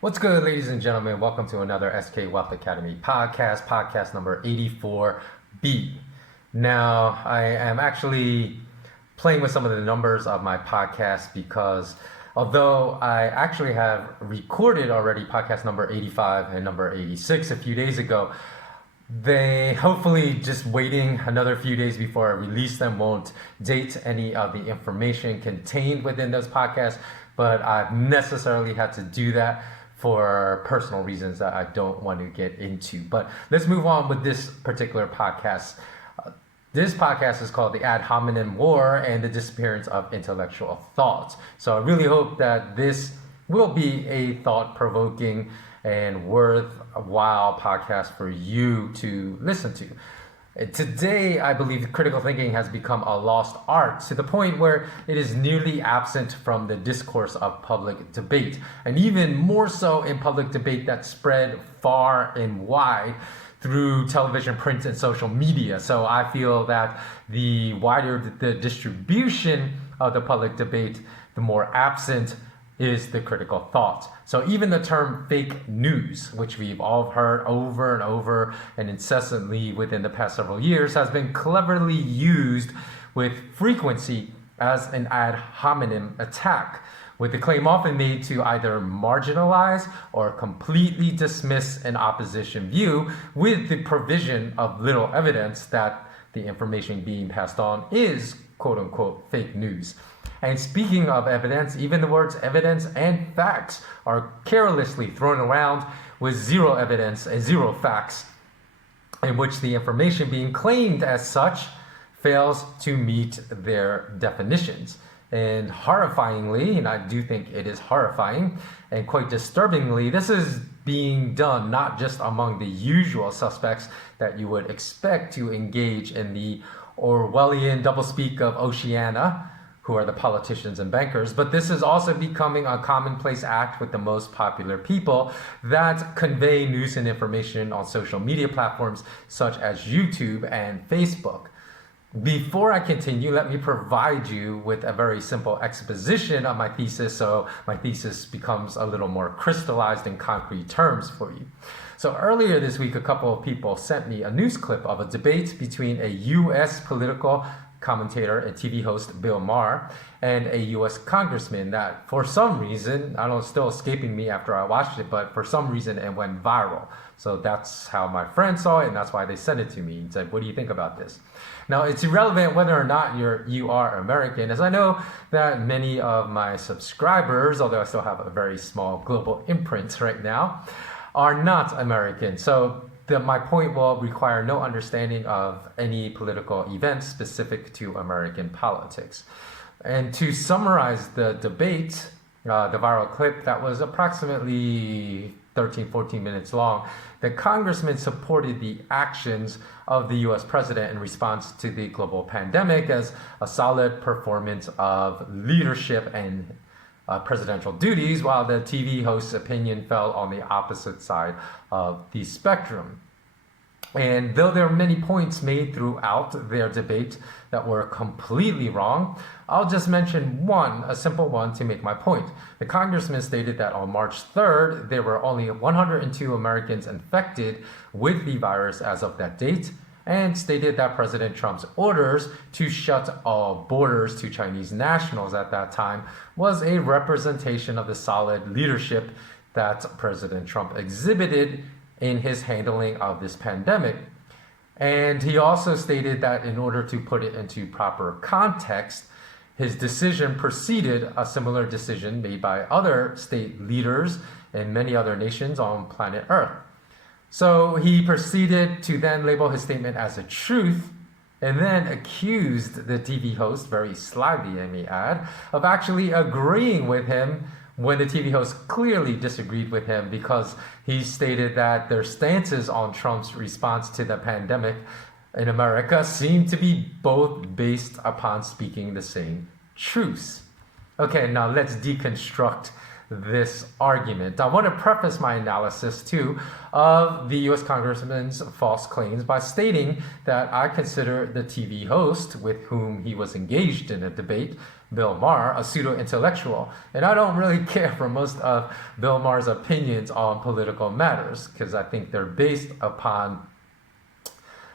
What's good, ladies and gentlemen? Welcome to another SK Wealth Academy podcast number 84B. Now, I am actually playing with some of the numbers of my podcast because although I actually have recorded already podcast number 85 and number 86 a few days ago, they hopefully just waiting another few days before I release them won't date any of the information contained within those podcasts, but I've necessarily had to do that for personal reasons that I don't want to get into. But let's move on with this particular podcast. This podcast is called The Ad Hominem War and the Disappearance of Intellectual Thought. So I really hope that this will be a thought-provoking and worthwhile podcast for you to listen to. Today, I believe critical thinking has become a lost art to the point where it is nearly absent from the discourse of public debate, and even more so in public debate that spread far and wide through television, print, and social media. So I feel that the wider the distribution of the public debate, the more absent is the critical thought. So even the term fake news, which we've all heard over and over and incessantly within the past several years, has been cleverly used with frequency as an ad hominem attack, with the claim often made to either marginalize or completely dismiss an opposition view with the provision of little evidence that the information being passed on is quote-unquote fake news. And speaking of evidence, even the words evidence and facts are carelessly thrown around with zero evidence and zero facts, in which the information being claimed as such fails to meet their definitions. And horrifyingly, and I do think it is horrifying and quite disturbingly, this is being done not just among the usual suspects that you would expect to engage in the Orwellian doublespeak of Oceania, who are the politicians and bankers, but this is also becoming a commonplace act with the most popular people that convey news and information on social media platforms such as YouTube and Facebook. Before I continue, let me provide you with a very simple exposition of my thesis so my thesis becomes a little more crystallized in concrete terms for you. So earlier this week, a couple of people sent me a news clip of a debate between a U.S. political commentator and TV host Bill Maher and a U.S. congressman that for some reason, I don't know, it's still escaping me after I watched it, but for some reason it went viral. So that's how my friend saw it, and that's why they sent it to me and said, what do you think about this? Now, it's irrelevant whether or not you are American, as I know that many of my subscribers, although I still have a very small global imprint right now, are not American. So my point will require no understanding of any political events specific to American politics. And to summarize the debate, the viral clip that was approximately 14 minutes long, the congressman supported the actions of the US president in response to the global pandemic as a solid performance of leadership and presidential duties, while the TV host's opinion fell on the opposite side of the spectrum. And though there are many points made throughout their debate that were completely wrong, I'll just mention one, a simple one, to make my point. The congressman stated that on March 3rd, there were only 102 Americans infected with the virus as of that date, and stated that President Trump's orders to shut all borders to Chinese nationals at that time was a representation of the solid leadership that President Trump exhibited in his handling of this pandemic. And he also stated that in order to put it into proper context, his decision preceded a similar decision made by other state leaders in many other nations on planet Earth. So he proceeded to then label his statement as a truth and then accused the TV host, very slyly I may add, of actually agreeing with him when the TV host clearly disagreed with him because he stated that their stances on Trump's response to the pandemic in America seemed to be both based upon speaking the same truths. Okay, now let's deconstruct this argument. I want to preface my analysis too of the U.S. Congressman's false claims by stating that I consider the TV host with whom he was engaged in a debate, Bill Maher, a pseudo-intellectual. And I don't really care for most of Bill Maher's opinions on political matters because I think they're based upon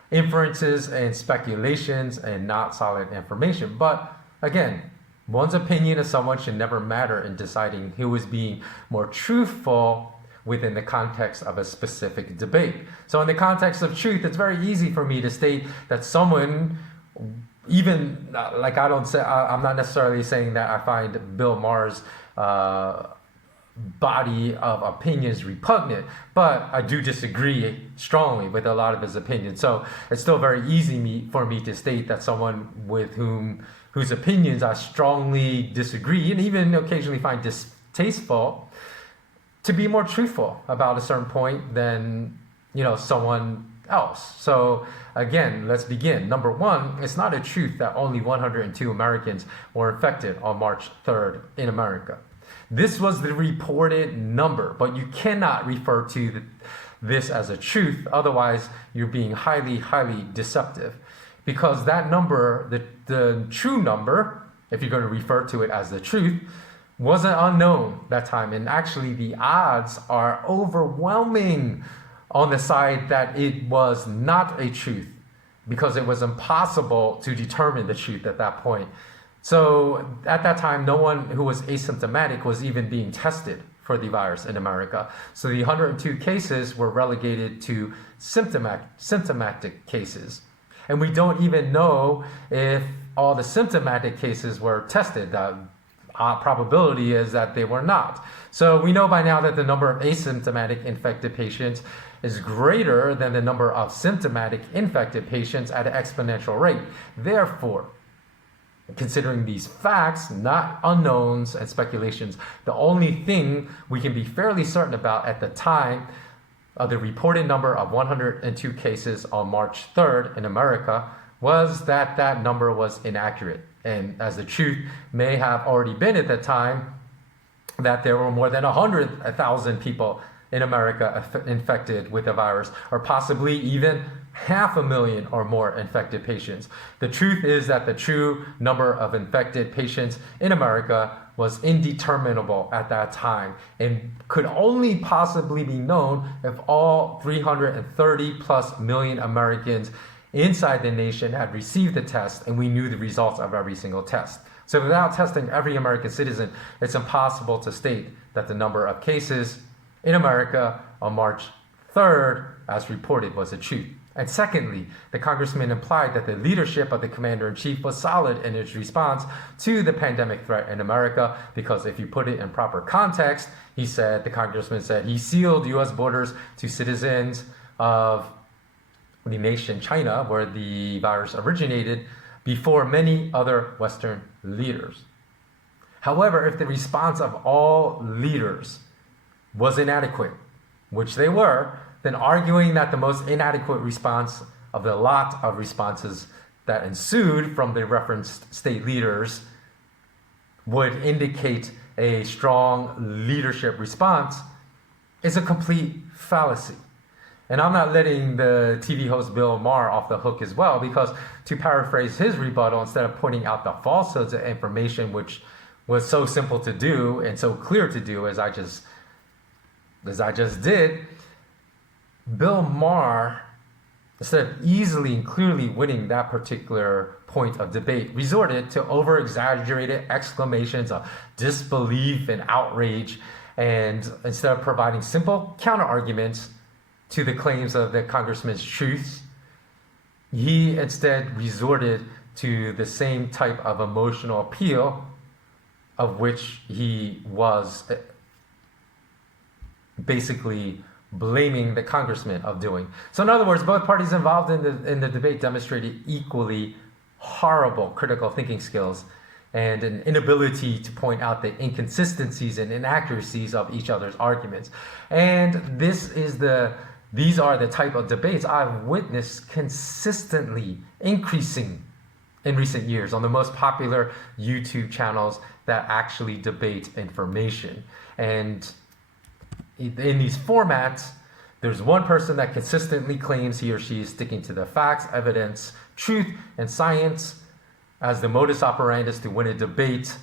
inferences and speculations and not solid information. But again, one's opinion of someone should never matter in deciding who is being more truthful within the context of a specific debate. So in the context of truth, it's very easy for me to state that someone, even like I'm not necessarily saying that I find Bill Maher's body of opinions repugnant, but I do disagree strongly with a lot of his opinions. So it's still very easy for me to state that someone with whose opinions I strongly disagree and even occasionally find distasteful to be more truthful about a certain point than someone else. So again, let's begin. Number one, it's not a truth that only 102 Americans were infected on March 3rd in America. This was the reported number, but you cannot refer to this as a truth. Otherwise, you're being highly, highly deceptive. Because that number, the true number, if you're going to refer to it as the truth, wasn't unknown that time. And actually, the odds are overwhelming on the side that it was not a truth because it was impossible to determine the truth at that point. So at that time, no one who was asymptomatic was even being tested for the virus in America. So the 102 cases were relegated to symptomatic cases. And we don't even know if all the symptomatic cases were tested. The probability is that they were not. So we know by now that the number of asymptomatic infected patients is greater than the number of symptomatic infected patients at an exponential rate. Therefore, considering these facts, not unknowns and speculations, the only thing we can be fairly certain about at the time of the reported number of 102 cases on March 3rd in America was that that number was inaccurate. And as the truth may have already been at the time, that there were more than 100,000 people in America infected with the virus, or possibly even 500,000 or more infected patients. The truth is that the true number of infected patients in America was indeterminable at that time and could only possibly be known if all 330 plus million Americans inside the nation had received the test and we knew the results of every single test. So without testing every American citizen, it's impossible to state that the number of cases in America on March 3rd, as reported, was a truth. And secondly, the congressman implied that the leadership of the commander-in-chief was solid in its response to the pandemic threat in America, because if you put it in proper context, the congressman said he sealed U.S. borders to citizens of the nation China, where the virus originated, before many other Western leaders. However, if the response of all leaders was inadequate, which they were, then arguing that the most inadequate response of the lot of responses that ensued from the referenced state leaders would indicate a strong leadership response is a complete fallacy. And I'm not letting the TV host Bill Maher off the hook as well, because to paraphrase his rebuttal, instead of pointing out the falsehoods of information, which was so simple to do and so clear to do as I just did, Bill Maher, instead of easily and clearly winning that particular point of debate, resorted to over-exaggerated exclamations of disbelief and outrage, and instead of providing simple counter-arguments to the claims of the congressman's truths, he instead resorted to the same type of emotional appeal of which he was basically blaming the congressman of doing. So in other words, both parties involved in the debate demonstrated equally horrible critical thinking skills and an inability to point out the inconsistencies and inaccuracies of each other's arguments. And these are the type of debates I've witnessed consistently increasing in recent years on the most popular YouTube channels that actually debate information. And in these formats, there's one person that consistently claims he or she is sticking to the facts, evidence, truth, and science as the modus operandi to win a debate,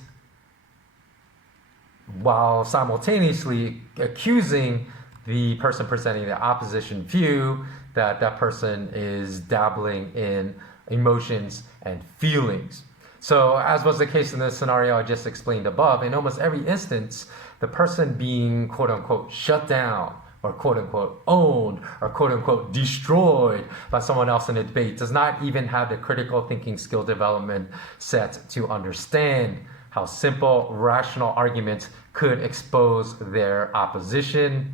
while simultaneously accusing the person presenting the opposition view that that person is dabbling in emotions and feelings. So, as was the case in the scenario I just explained above, in almost every instance, the person being quote unquote shut down or quote unquote owned or quote unquote destroyed by someone else in a debate does not even have the critical thinking skill development set to understand how simple, rational arguments could expose their opposition.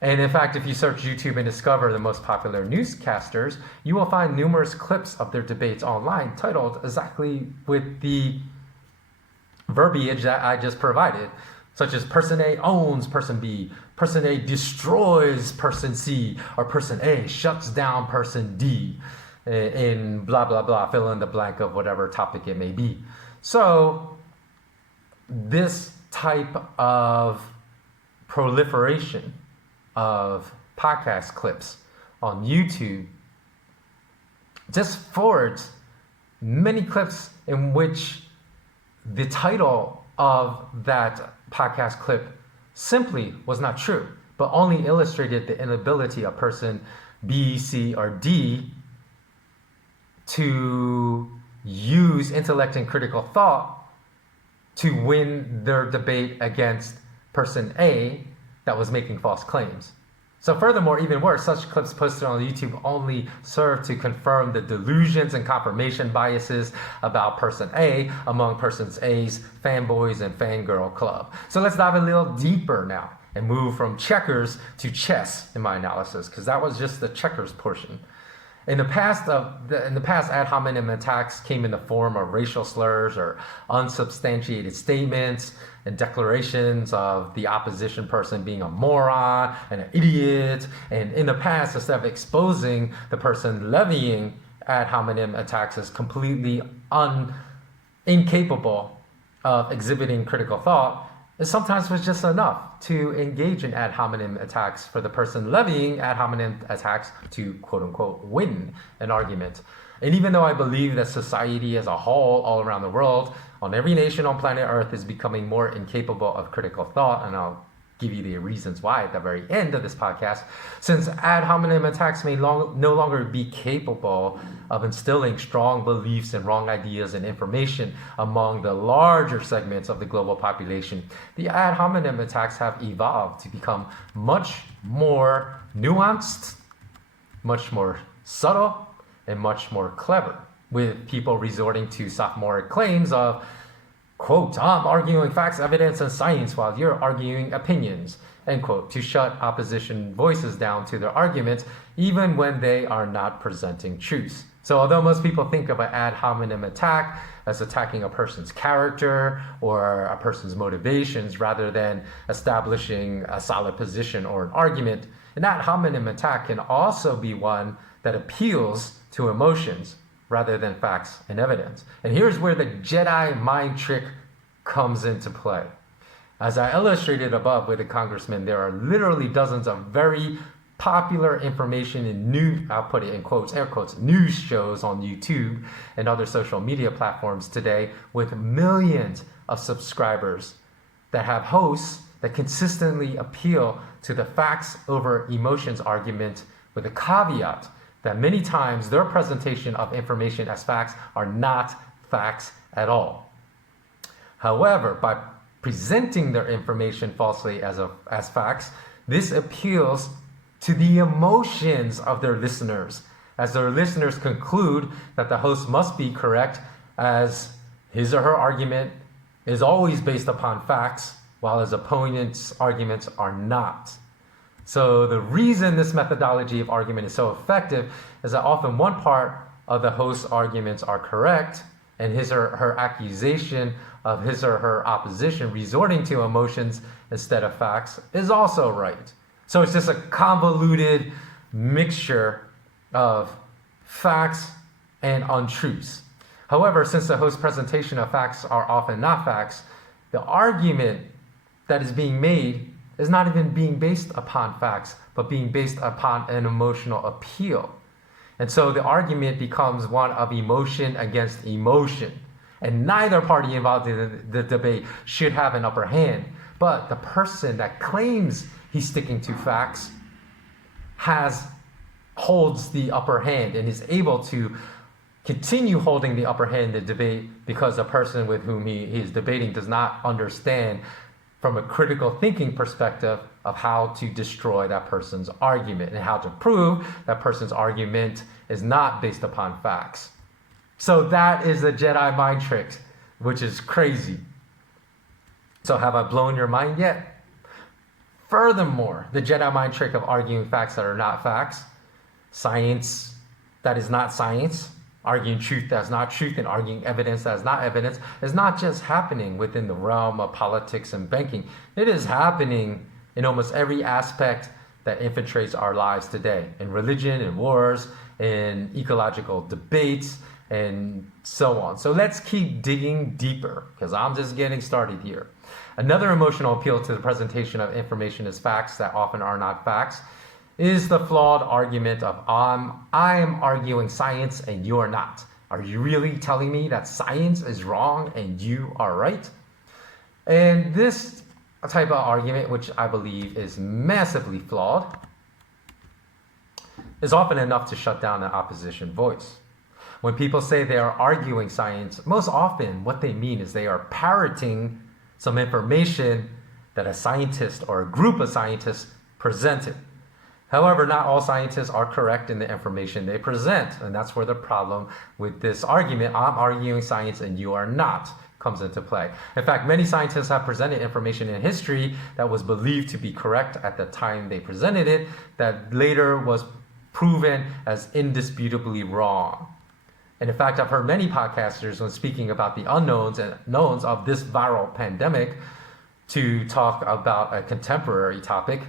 And in fact, if you search YouTube and discover the most popular newscasters, you will find numerous clips of their debates online titled exactly with the verbiage that I just provided, such as person A owns person B, person A destroys person C, or person A shuts down person D, in blah, blah, blah, fill in the blank of whatever topic it may be. So this type of proliferation of podcast clips on YouTube just forwards many clips in which the title of that podcast clip simply was not true, but only illustrated the inability of person B, C, or D to use intellect and critical thought to win their debate against person A that was making false claims. So furthermore, even worse, such clips posted on YouTube only serve to confirm the delusions and confirmation biases about person A among person A's fanboys and fangirl club. So let's dive a little deeper now and move from checkers to chess in my analysis, because that was just the checkers portion. In the past, ad hominem attacks came in the form of racial slurs or unsubstantiated statements and declarations of the opposition person being a moron and an idiot. And in the past, instead of exposing the person levying ad hominem attacks as completely incapable of exhibiting critical thought, it sometimes was just enough to engage in ad hominem attacks for the person levying ad hominem attacks to quote unquote win an argument. And even though I believe that society as a whole, all around the world, on every nation on planet Earth is becoming more incapable of critical thought, and I'll give you the reasons why at the very end of this podcast, since ad hominem attacks may no longer be capable of instilling strong beliefs and wrong ideas and information among the larger segments of the global population, the ad hominem attacks have evolved to become much more nuanced, much more subtle, and much more clever, with people resorting to sophomoric claims of, quote, I'm arguing facts, evidence, and science while you're arguing opinions, end quote, to shut opposition voices down to their arguments, even when they are not presenting truths. So although most people think of an ad hominem attack as attacking a person's character or a person's motivations rather than establishing a solid position or an argument, an ad hominem attack can also be one that appeals to emotions rather than facts and evidence. And here's where the Jedi mind trick comes into play. As I illustrated above with the congressman, there are literally dozens of very popular information in I'll put it in quotes, air quotes, news shows on YouTube and other social media platforms today with millions of subscribers that have hosts that consistently appeal to the facts over emotions argument, with a caveat that many times their presentation of information as facts are not facts at all. However, by presenting their information falsely as facts, this appeals to the emotions of their listeners, as their listeners conclude that the host must be correct, as his or her argument is always based upon facts, while his opponent's arguments are not. So the reason this methodology of argument is so effective is that often one part of the host's arguments are correct, and his or her accusation of his or her opposition resorting to emotions instead of facts is also right. So it's just a convoluted mixture of facts and untruths. However, since the host's presentation of facts are often not facts, the argument that is being made is not even being based upon facts, but being based upon an emotional appeal. And so the argument becomes one of emotion against emotion. And neither party involved in the debate should have an upper hand. But the person that claims he's sticking to facts holds the upper hand and is able to continue holding the upper hand in the debate because the person with whom he is debating does not understand from a critical thinking perspective of how to destroy that person's argument and how to prove that person's argument is not based upon facts. So that is the Jedi mind trick, which is crazy. So have I blown your mind yet? Furthermore, the Jedi mind trick of arguing facts that are not facts, science that is not science, arguing truth that's not truth, and arguing evidence that is not evidence, is not just happening within the realm of politics and banking. It is happening in almost every aspect that infiltrates our lives today, in religion, in wars, in ecological debates, and so on. So let's keep digging deeper, because I'm just getting started here. Another emotional appeal to the presentation of information as facts that often are not facts is the flawed argument of I am arguing science and you are not. Are you really telling me that science is wrong and you are right? And this type of argument, which I believe is massively flawed, is often enough to shut down an opposition voice. When people say they are arguing science, most often what they mean is they are parroting some information that a scientist or a group of scientists presented. However, not all scientists are correct in the information they present, and that's where the problem with this argument, I'm arguing science and you are not, comes into play. In fact, many scientists have presented information in history that was believed to be correct at the time they presented it, that later was proven as indisputably wrong. And in fact, I've heard many podcasters, when speaking about the unknowns and knowns of this viral pandemic, to talk about a contemporary topic,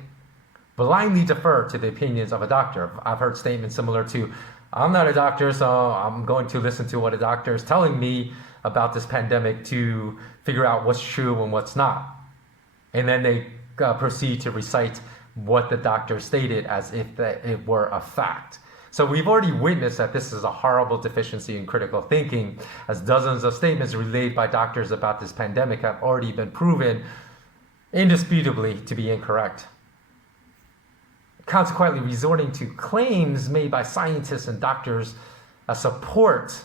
blindly defer to the opinions of a doctor. I've heard statements similar to, I'm not a doctor, so I'm going to listen to what a doctor is telling me about this pandemic to figure out what's true and what's not. And then they proceed to recite what the doctor stated as if it were a fact. So we've already witnessed that this is a horrible deficiency in critical thinking, as dozens of statements relayed by doctors about this pandemic have already been proven indisputably to be incorrect. Consequently, resorting to claims made by scientists and doctors as support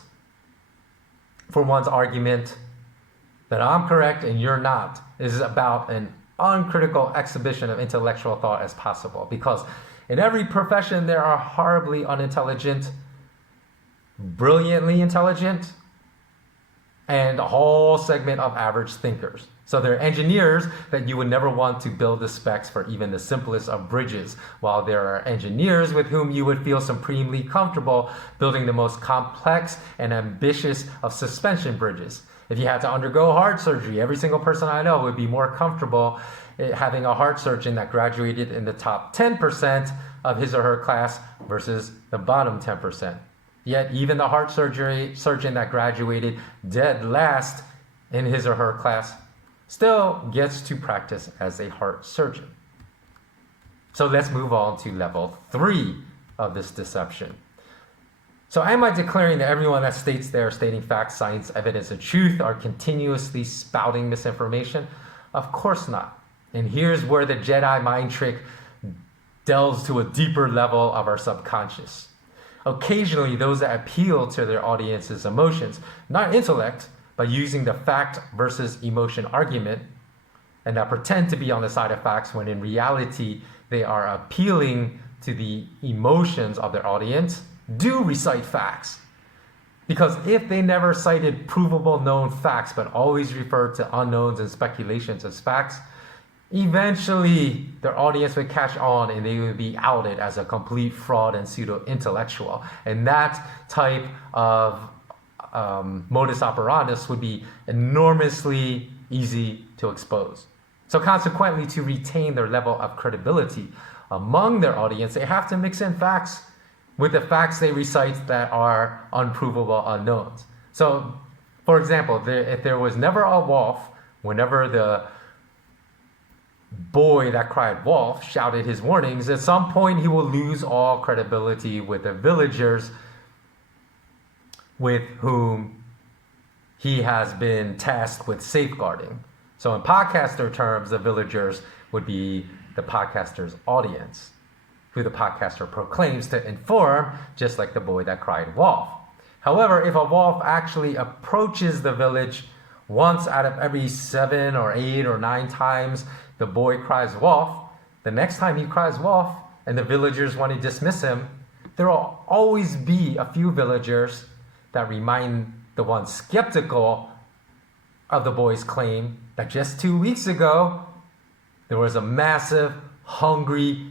for one's argument that I'm correct and you're not is about an uncritical exhibition of intellectual thought as possible. Because in every profession, there are horribly unintelligent, brilliantly intelligent, and a whole segment of average thinkers. So there are engineers that you would never want to build the specs for even the simplest of bridges, while there are engineers with whom you would feel supremely comfortable building the most complex and ambitious of suspension bridges. If you had to undergo heart surgery, every single person I know would be more comfortable having a heart surgeon that graduated in the top 10% of his or her class versus the bottom 10%. Yet even the heart surgeon that graduated dead last in his or her class still gets to practice as a heart surgeon. So let's move on to level 3 of this deception. So am I declaring that everyone that states they are stating facts, science, evidence, and truth are continuously spouting misinformation? Of course not. And here's where the Jedi mind trick delves to a deeper level of our subconscious. Occasionally, those that appeal to their audience's emotions, not intellect, by using the fact versus emotion argument, and that pretend to be on the side of facts when in reality they are appealing to the emotions of their audience, do recite facts. Because if they never cited provable known facts but always referred to unknowns and speculations as facts, eventually their audience would catch on and they would be outed as a complete fraud and pseudo-intellectual. And that type of modus operandus would be enormously easy to expose. So consequently, to retain their level of credibility among their audience, they have to mix in facts with the facts they recite that are unprovable unknowns. So, for example, if there was never a wolf, whenever the boy that cried wolf shouted his warnings, at some point he will lose all credibility with the villagers with whom he has been tasked with safeguarding. So in podcaster terms, the villagers would be the podcaster's audience, who the podcaster proclaims to inform, just like the boy that cried wolf. However, if a wolf actually approaches the village once out of every 7 or 8 or 9 times the boy cries wolf, the next time he cries wolf and the villagers want to dismiss him, there will always be a few villagers that remind the ones skeptical of the boy's claim that just 2 weeks ago, there was a massive, hungry,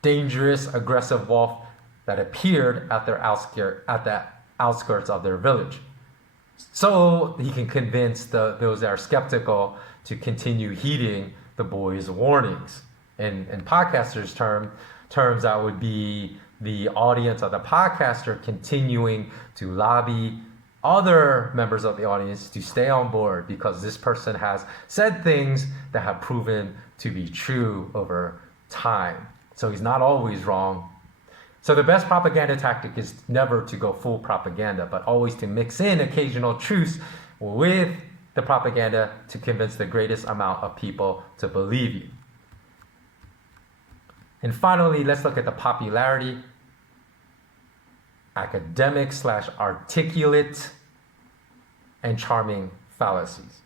dangerous, aggressive wolf that appeared at the outskirts of their village. So he can convince those that are skeptical to continue heeding the boy's warnings. In podcasters' terms, that would be the audience of the podcaster continuing to lobby other members of the audience to stay on board because this person has said things that have proven to be true over time. So he's not always wrong. So the best propaganda tactic is never to go full propaganda, but always to mix in occasional truths with the propaganda to convince the greatest amount of people to believe you. And finally, let's look at the popularity, academic/articulate, and charming fallacies.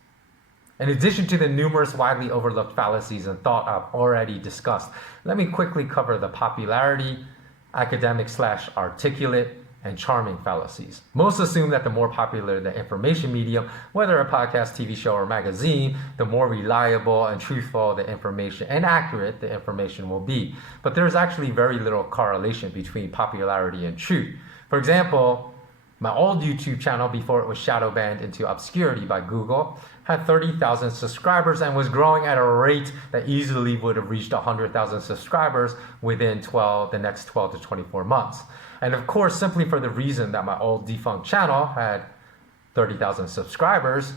In addition to the numerous widely overlooked fallacies and thought I've already discussed, let me quickly cover the popularity, academic/articulate, and charming fallacies. Most assume that the more popular the information medium, whether a podcast, TV show, or magazine, the more reliable and truthful the information and accurate the information will be. But there's actually very little correlation between popularity and truth. For example, my old YouTube channel, before it was shadow banned into obscurity by Google, had 30,000 subscribers and was growing at a rate that easily would have reached 100,000 subscribers within the next 12 to 24 months. And of course, simply for the reason that my old defunct channel had 30,000 subscribers,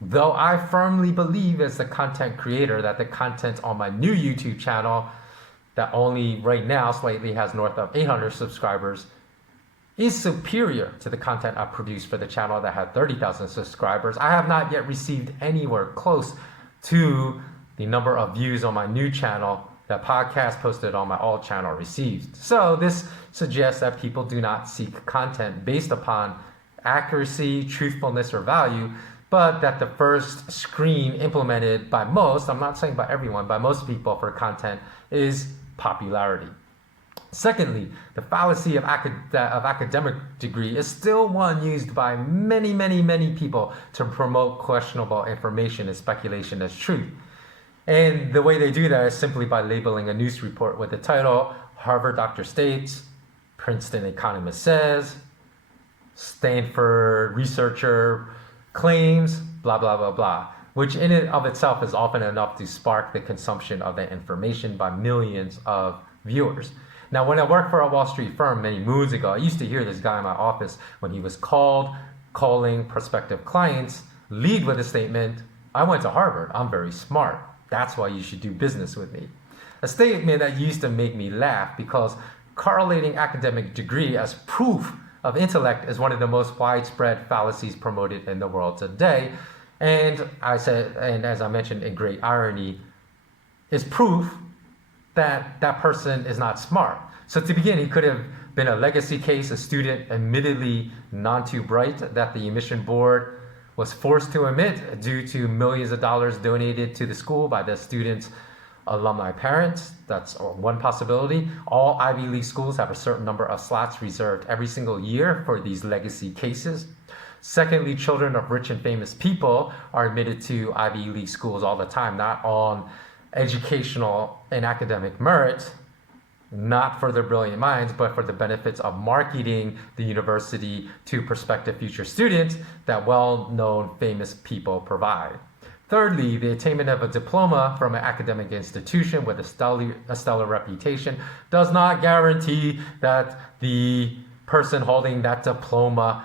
though I firmly believe as the content creator that the content on my new YouTube channel that only right now slightly has north of 800 subscribers is superior to the content I produced for the channel that had 30,000 subscribers. I have not yet received anywhere close to the number of views on my new channel that podcast posted on my old channel received. So this suggests that people do not seek content based upon accuracy, truthfulness, or value, but that the first screen implemented by most, I'm not saying by everyone, by most people for content is popularity. Secondly, the fallacy of academic degree is still one used by many people to promote questionable information and speculation as truth. And the way they do that is simply by labeling a news report with the title, Harvard doctor states, Princeton economist says, Stanford researcher claims, blah, blah, blah, blah, which in and of itself is often enough to spark the consumption of that information by millions of viewers. Now, when I worked for a Wall Street firm many moons ago, I used to hear this guy in my office when he was calling prospective clients, lead with a statement, I went to Harvard, I'm very smart. That's why you should do business with me. A statement that used to make me laugh because correlating academic degree as proof of intellect is one of the most widespread fallacies promoted in the world today. And as I mentioned in great irony, is proof that that person is not smart. So to begin, he could have been a legacy case, a student admittedly not too bright that the admission board was forced to admit due to millions of dollars donated to the school by the students' alumni parents. That's one possibility. All Ivy League schools have a certain number of slots reserved every single year for these legacy cases. Secondly, children of rich and famous people are admitted to Ivy League schools all the time, not on educational and academic merit, not for their brilliant minds, but for the benefits of marketing the university to prospective future students that well-known famous people provide. Thirdly, the attainment of a diploma from an academic institution with a stellar reputation does not guarantee that the person holding that diploma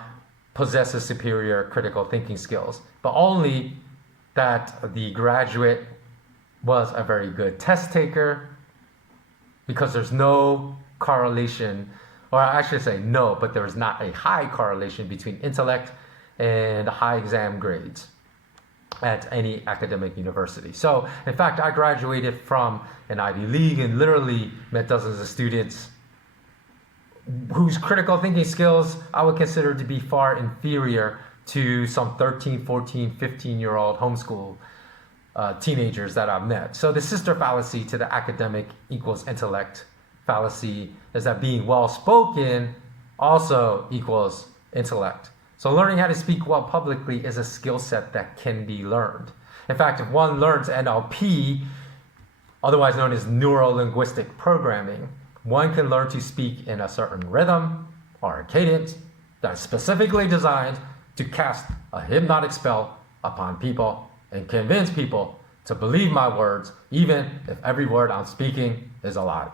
possesses superior critical thinking skills, but only that the graduate was a very good test taker, because there's no correlation, or I should say no, but there is not a high correlation between intellect and high exam grades at any academic university. So in fact, I graduated from an Ivy League and literally met dozens of students whose critical thinking skills I would consider to be far inferior to some 13, 14, 15-year-old homeschool teenagers that I've met. So the sister fallacy to the academic equals intellect fallacy is that being well-spoken also equals intellect. So learning how to speak well publicly is a skill set that can be learned. In fact, if one learns NLP, otherwise known as neuro-linguistic programming, one can learn to speak in a certain rhythm or a cadence that is specifically designed to cast a hypnotic spell upon people and convince people to believe my words, even if every word I'm speaking is a lie.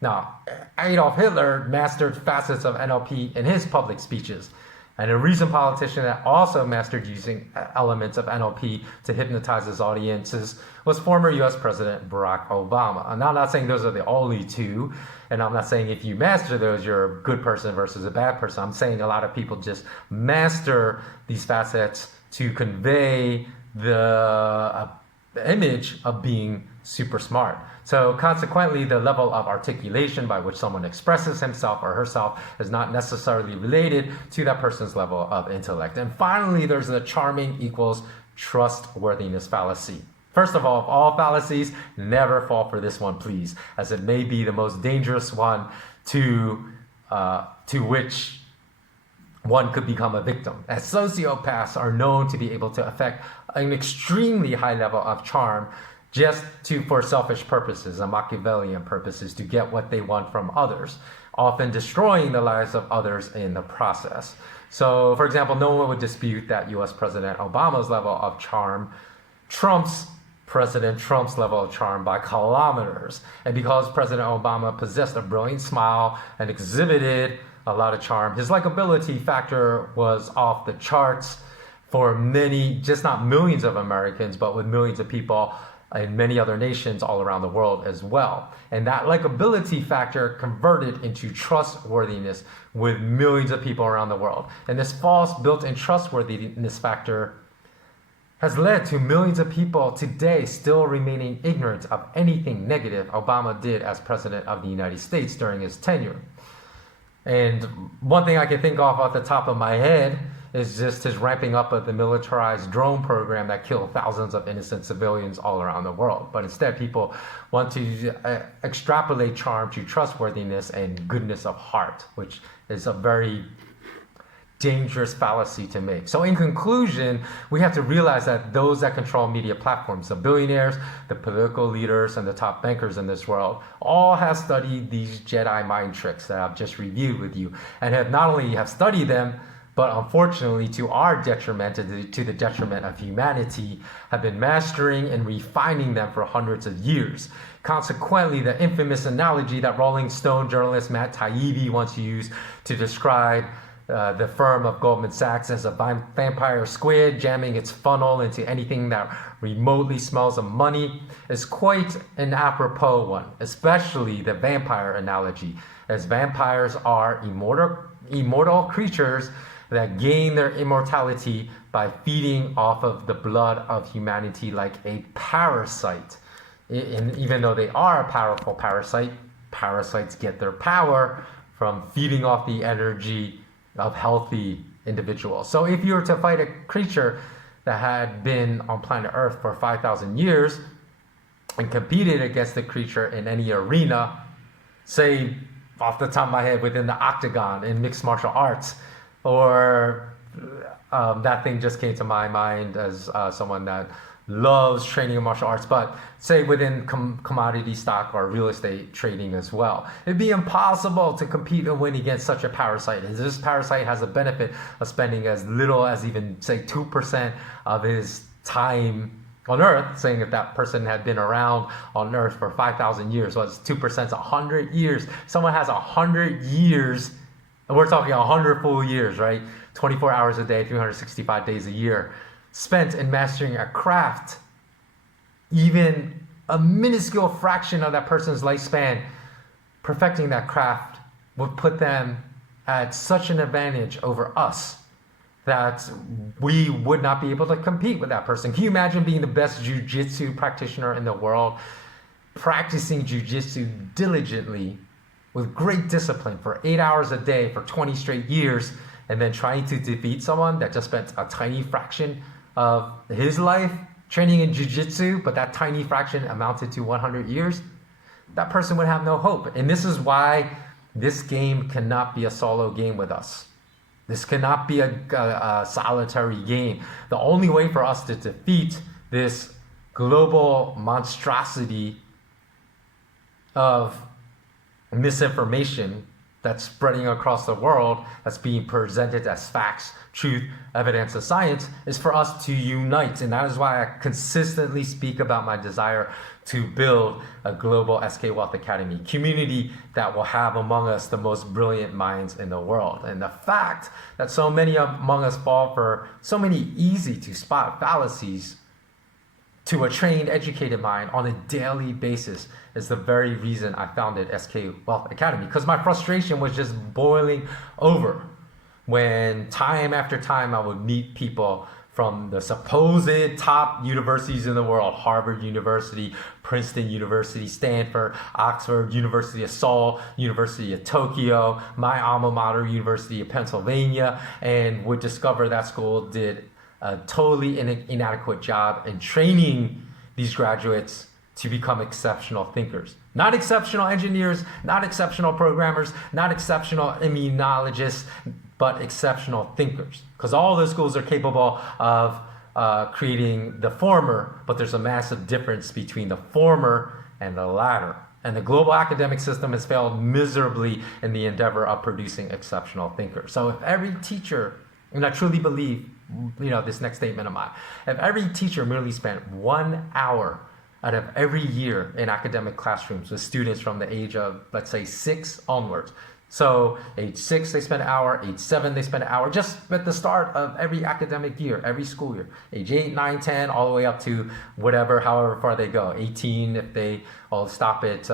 Now, Adolf Hitler mastered facets of NLP in his public speeches, and a recent politician that also mastered using elements of NLP to hypnotize his audiences was former US President Barack Obama. And I'm not saying those are the only two, and I'm not saying if you master those, you're a good person versus a bad person. I'm saying a lot of people just master these facets to convey the image of being super smart. So consequently, the level of articulation by which someone expresses himself or herself is not necessarily related to that person's level of intellect. And finally, there's the charming equals trustworthiness fallacy. First of all fallacies, never fall for this one, please, as it may be the most dangerous one to which one could become a victim, as sociopaths are known to be able to affect an extremely high level of charm just for selfish purposes and Machiavellian purposes to get what they want from others, often destroying the lives of others in the process. So, for example, no one would dispute that US President Obama's level of charm trumps President Trump's level of charm by kilometers. And because President Obama possessed a brilliant smile and exhibited a lot of charm, his likability factor was off the charts for many, just not millions of Americans, but with millions of people in many other nations all around the world as well. And that likability factor converted into trustworthiness with millions of people around the world. And this false built-in trustworthiness factor has led to millions of people today still remaining ignorant of anything negative Obama did as president of the United States during his tenure. And one thing I can think of off the top of my head is just his ramping up of the militarized drone program that killed thousands of innocent civilians all around the world. But instead, people want to extrapolate charm to trustworthiness and goodness of heart, which is a very dangerous fallacy to make. So in conclusion, we have to realize that those that control media platforms, the billionaires, the political leaders, and the top bankers in this world, all have studied these Jedi mind tricks that I've just reviewed with you, and have not only have studied them, but unfortunately to our detriment, to the detriment of humanity, have been mastering and refining them for hundreds of years. Consequently, the infamous analogy that Rolling Stone journalist Matt Taibbi once used to describe the firm of Goldman Sachs as a vampire squid jamming its funnel into anything that remotely smells of money is quite an apropos one, especially the vampire analogy, as vampires are immortal creatures that gain their immortality by feeding off of the blood of humanity like a parasite. And even though they are a powerful parasite, parasites get their power from feeding off the energy of healthy individuals. So if you were to fight a creature that had been on planet Earth for 5,000 years and competed against the creature in any arena, say off the top of my head within the octagon in mixed martial arts, or that thing just came to my mind as someone that loves training in martial arts, but say within commodity stock or real estate trading as well. It'd be impossible to compete and win against such a parasite. And this parasite has a benefit of spending as little as even say 2% of his time on Earth, saying if that person had been around on Earth for 5,000 years, so it's 2%, 100 years. Someone has 100 years And we're talking 100 full years, right? 24 hours a day, 365 days a year, spent in mastering a craft. Even a minuscule fraction of that person's lifespan perfecting that craft would put them at such an advantage over us that we would not be able to compete with that person. Can you imagine being the best jiu-jitsu practitioner in the world, practicing jiu-jitsu diligently with great discipline for 8 hours a day for 20 straight years, and then trying to defeat someone that just spent a tiny fraction of his life training in jiu-jitsu, but that tiny fraction amounted to 100 years? That person would have no hope. And this is why this game cannot be a solo game with us. This cannot be a solitary game. The only way for us to defeat this global monstrosity of misinformation that's spreading across the world, that's being presented as facts, truth, evidence, and science, is for us to unite. And that is why I consistently speak about my desire to build a global SK Wealth Academy community that will have among us the most brilliant minds in the world. And the fact that so many among us fall for so many easy to spot fallacies to a trained, educated mind on a daily basis is the very reason I founded SK Wealth Academy. Because my frustration was just boiling over when time after time I would meet people from the supposed top universities in the world: Harvard University, Princeton University, Stanford, Oxford, University of Seoul, University of Tokyo, my alma mater, University of Pennsylvania, and would discover that school did a totally inadequate job in training these graduates to become exceptional thinkers. Not exceptional engineers, not exceptional programmers, not exceptional immunologists, but exceptional thinkers. Because all those schools are capable of creating the former, but there's a massive difference between the former and the latter. And the global academic system has failed miserably in the endeavor of producing exceptional thinkers. So if every teacher, and I truly believe, this next statement of mine, if every teacher merely spent 1 hour out of every year in academic classrooms with students from the age of, let's say, 6 onwards. So age 6, they spend an hour, age 7, they spend an hour, just at the start of every academic year, every school year. Age 8, 9, 10, all the way up to whatever, however far they go. 18 if they all stop at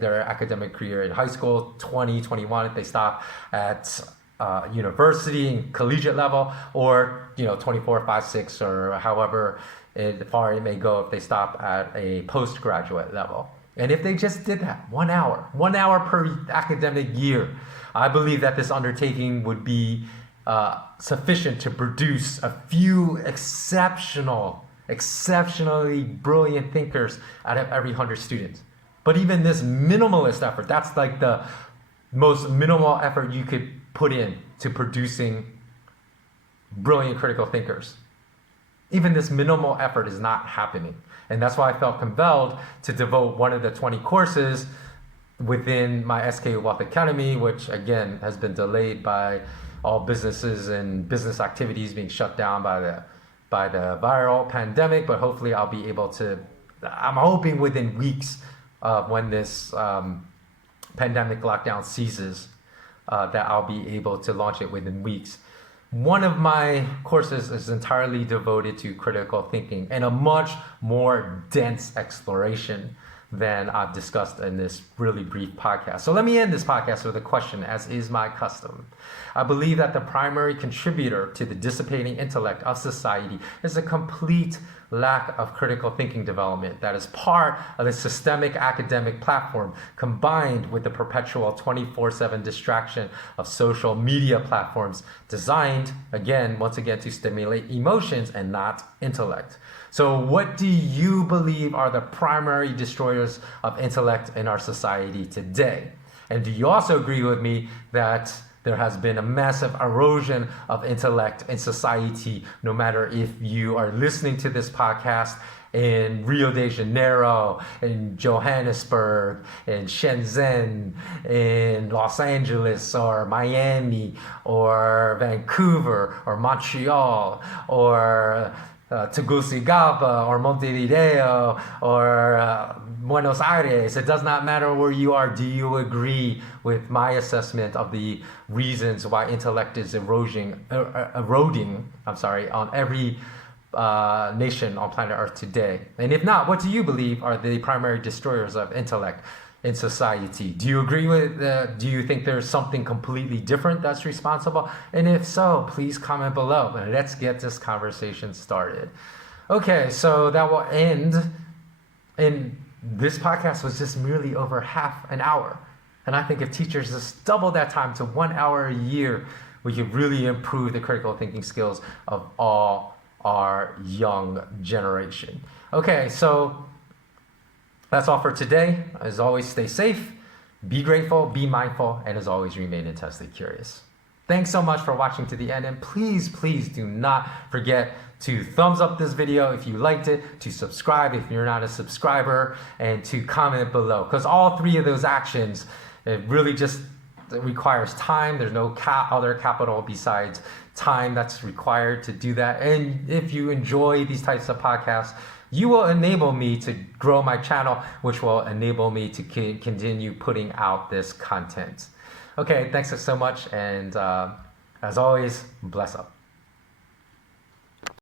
their academic career in high school, 20, 21 if they stop at university and collegiate level, or 24, 5, 6, or however far it may go if they stop at a postgraduate level. And if they just did that 1 hour per academic year, I believe that this undertaking would be sufficient to produce a few exceptionally brilliant thinkers out of every 100 students. But even this minimalist effort, that's like the most minimal effort you could put in to producing brilliant critical thinkers. Even this minimal effort is not happening. And that's why I felt compelled to devote one of the 20 courses within my SK Wealth Academy, which again has been delayed by all businesses and business activities being shut down by the viral pandemic. But hopefully I'll be able to, I'm hoping within weeks of when this pandemic lockdown ceases, that I'll be able to launch it within weeks. One of my courses is entirely devoted to critical thinking and a much more dense exploration than I've discussed in this really brief podcast. So let me end this podcast with a question, as is my custom. I believe that the primary contributor to the dissipating intellect of society is a complete lack of critical thinking development that is part of the systemic academic platform, combined with the perpetual 24/7 distraction of social media platforms designed, once again, to stimulate emotions and not intellect. So what do you believe are the primary destroyers of intellect in our society today? And do you also agree with me that there has been a massive erosion of intellect in society, no matter if you are listening to this podcast in Rio de Janeiro, in Johannesburg, in Shenzhen, in Los Angeles, or Miami, or Vancouver, or Montreal, or Tegucigalpa or Montevideo or Buenos Aires. It does not matter where you are. Do you agree with my assessment of the reasons why intellect is eroding on every nation on planet Earth today? And if not, what do you believe are the primary destroyers of intellect in society? Do you agree with, do you think there's something completely different that's responsible? And if so, please comment below and let's get this conversation started. Okay, so that will end. And this podcast was just merely over half an hour. And I think if teachers just double that time to 1 hour a year, we could really improve the critical thinking skills of all our young generation. Okay, so that's all for today. As always, stay safe, be grateful, be mindful, and as always, remain intensely curious. Thanks so much for watching to the end, and please do not forget to thumbs up this video if you liked it, to subscribe if you're not a subscriber, and to comment below, because all three of those actions, it really just requires time. There's no other capital besides time that's required to do that. And if you enjoy these types of podcasts, you will enable me to grow my channel, which will enable me to continue putting out this content. Okay, thanks so much, and as always, bless up.